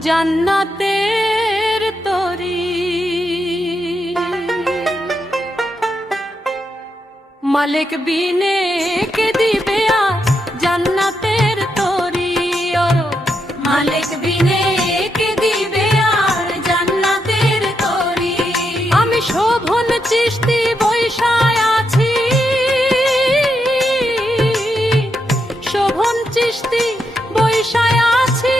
জান্নাতের তরি মালিক বিনে কে দিবে জান্নাতের তরি মালিক বিনে কে দিবে আর জান্নাতের তরি আমি শোভন চিশতি বৈশায় আছি শোভন চিশতি বৈশায় আছি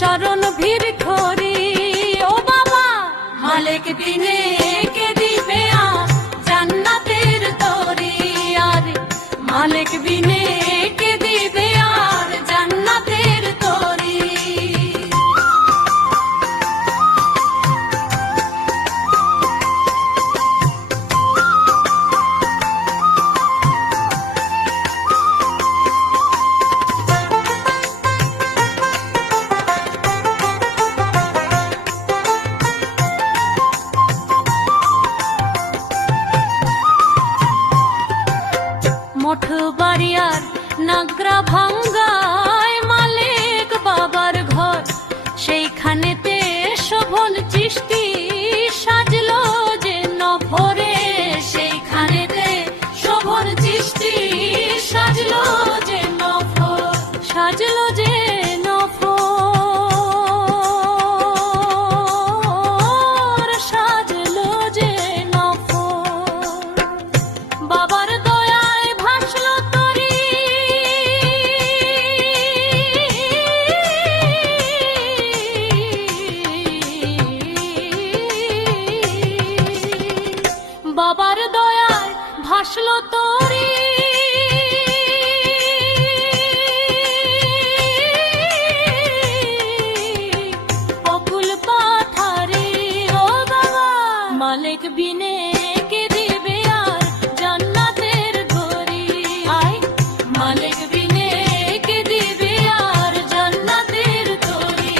চরণ ভির খরি ও বাবা মালিক বিনে কে দিবে জান্নাতের তরি আর মালিক বিনে কে দিবে আর জান্নাতের তরি মঠ বাড়িয়ার নাগরা ভাঙ্গায় মালিক বাবার ঘর সেইখানেতে শোভন চিশতি সাজলো যে নফরে সেইখানেতে শোভন চিশতি সাজলো যে নফর সাজলো যে নফর সাজলো যে নফর বাবার বাবার দয়ায় ভাসলো তরি অকুল পাথারি ও বাবা মালিক বিনে কে দিবে আর জান্নাতের ঘরি আয় মালিক বিনে কে দিবে আর জান্নাতের ঘরি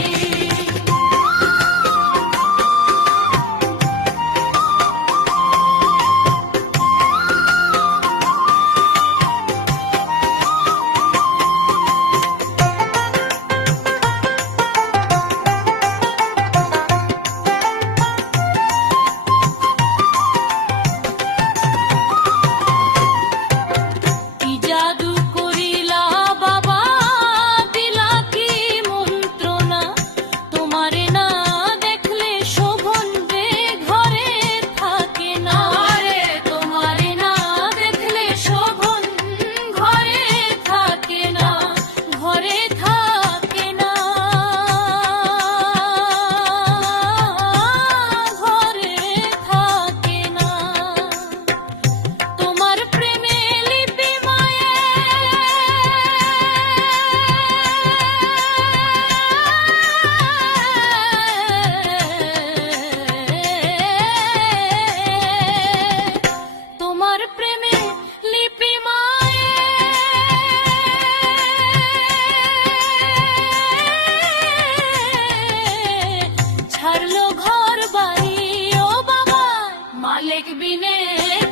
মালিক বিনে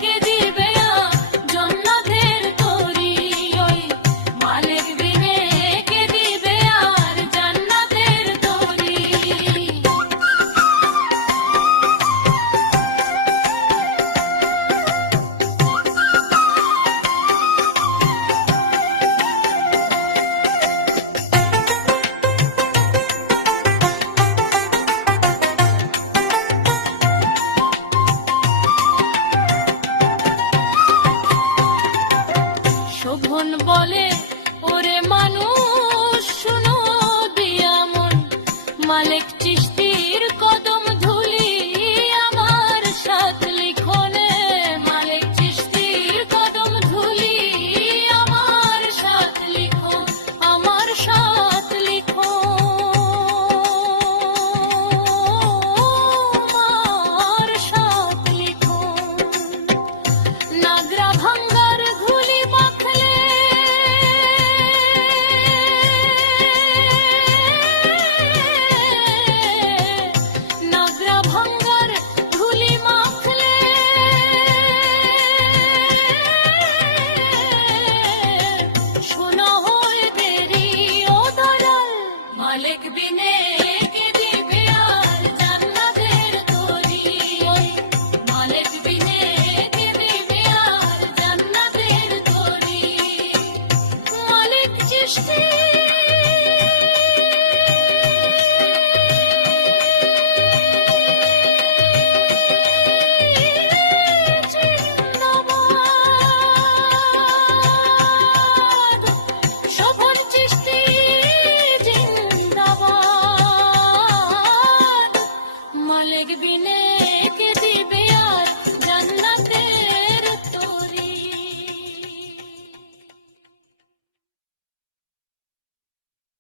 কে দিবে জান্নাতের তরি ওই মালিক বিনে কে দিবে আর জান্নাতের তরি শোভন বলে